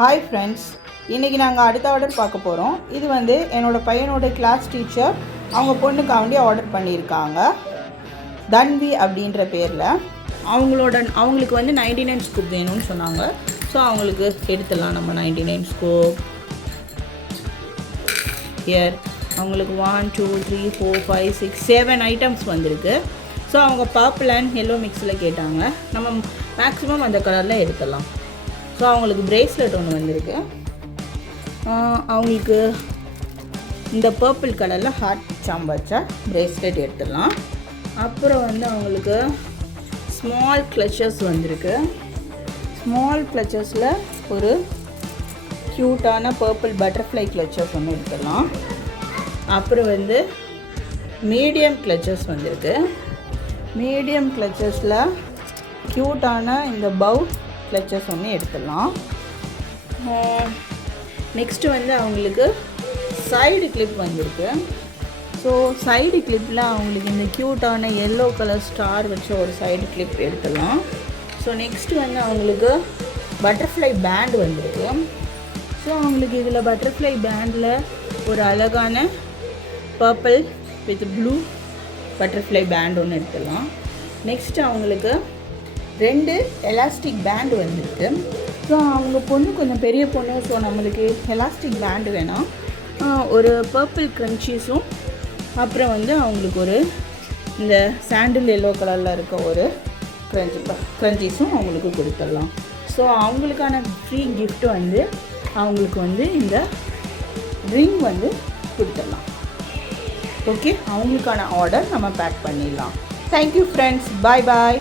Hi friends, இன்றைக்கி நாங்கள் அடுத்த ஆர்டர் பார்க்க போகிறோம். இது வந்து என்னோடய பையனோட கிளாஸ் டீச்சர் அவங்க பொண்ணுக்காண்டி ஆர்டர் பண்ணியிருக்காங்க. தன்வி அப்படின்ற பேரில் அவங்களுக்கு வந்து 99 ஸ்கூப் வேணும்னு சொன்னாங்க. ஸோ அவங்களுக்கு எடுத்துடலாம் நம்ம 99 ஸ்கூப். ஹியர் அவங்களுக்கு 1 2 3 4 5 6 7 ஐட்டம்ஸ் வந்திருக்கு. ஸோ அவங்க பர்பிள் அண்ட் எல்லோ மிக்ஸில் கேட்டாங்க. நம்ம மேக்ஸிமம் அந்த கலரில் எடுத்துடலாம். ஸோ அவங்களுக்கு ப்ரேஸ்லெட் ஒன்று வந்திருக்கு. அவங்களுக்கு இந்த பர்பிள் கலரில் ஹார்ட் சாம்பு வச்ச ப்ரேஸ்லெட் எடுத்துடலாம். அப்புறம் வந்து அவங்களுக்கு ஸ்மால் கிளச்சஸ் வந்திருக்கு. ஸ்மால் கிளச்சஸில் ஒரு க்யூட்டான பர்பிள் பட்டர்ஃப்ளை கிளச்சஸ் ஒன்று எடுத்துடலாம். அப்புறம் வந்து மீடியம் கிளச்சஸ் வந்திருக்கு. மீடியம் கிளச்சஸில் க்யூட்டான இந்த பவுல் கிளச்சஸ் ஒன்று எடுத்துடலாம். நெக்ஸ்ட்டு வந்து அவங்களுக்கு சைடு கிளிப் வந்திருக்கு. ஸோ சைடு கிளிப்பில் அவங்களுக்கு இந்த க்யூட்டான எல்லோ கலர் ஸ்டார் வச்ச ஒரு சைடு கிளிப் எடுத்துடலாம். ஸோ நெக்ஸ்ட்டு வந்து அவங்களுக்கு பட்டர்ஃப்ளை பேண்ட் வந்திருக்கு. ஸோ அவங்களுக்கு இதில் பட்டர்ஃப்ளை பேண்டில் ஒரு அழகான purple with blue butterfly band ஒன்று எடுத்துடலாம். நெக்ஸ்ட்டு அவங்களுக்கு 2 எலாஸ்டிக் பேண்டு வந்திருக்கு. ஸோ அவங்க பொண்ணு கொஞ்சம் பெரிய பொண்ணு. ஸோ நம்மளுக்கு எலாஸ்டிக் பேண்டு வேணாம். ஒரு பர்பிள் க்ரன்ச்சீஸும் அப்புறம் வந்து அவங்களுக்கு ஒரு இந்த சாண்டில் எல்லோ கலரில் இருக்க ஒரு க்ரன்ச்சீஸும் அவங்களுக்கு கொடுத்துடலாம். ஸோ அவங்களுக்கான ஃப்ரீ கிஃப்ட் வந்து அவங்களுக்கு வந்து இந்த ரிங் வந்து கொடுத்துடலாம். ஓகே, அவங்களுக்கான ஆர்டர் நம்ம பேக் பண்ணிடலாம். தேங்க்யூ ஃப்ரெண்ட்ஸ், பாய் பாய்.